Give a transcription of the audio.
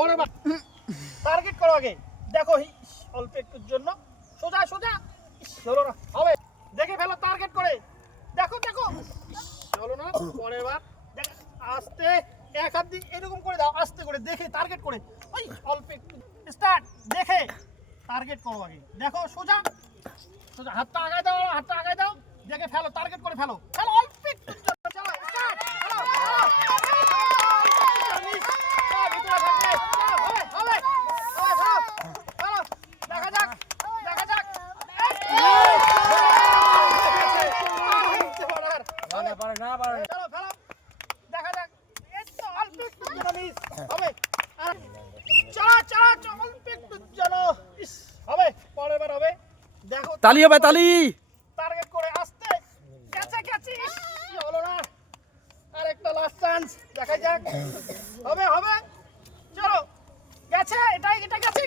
পরের বার টার্গেট করো আগে। দেখো অল্প একটুর জন্য সোজা সোজা হলো না, হবে দেখে ফেলো টার্গেট করে। দেখো দেখো হলো না, পরের বার আস্তে এক হাত দিয়ে এরকম করে দাও, আস্তে করে দেখে টার্গেট করে। ওই অল্প একটু স্টার্ট, দেখে টার্গেট করো আগে। দেখো সোজা সোজা হাতটা আগায় দাও, হাতটা আগায় দাও, দেখে ফেলো টার্গেট করে ফেলো ফেলো অল্প একটু চলো স্টার্ট তালি হবে তালি। টার্গেট করে আসতে গেছে গেছে হলো না, আর একটা লাস্ট চান্স দেখা যাক, হবে হবে চলো গেছে, এটা গেছে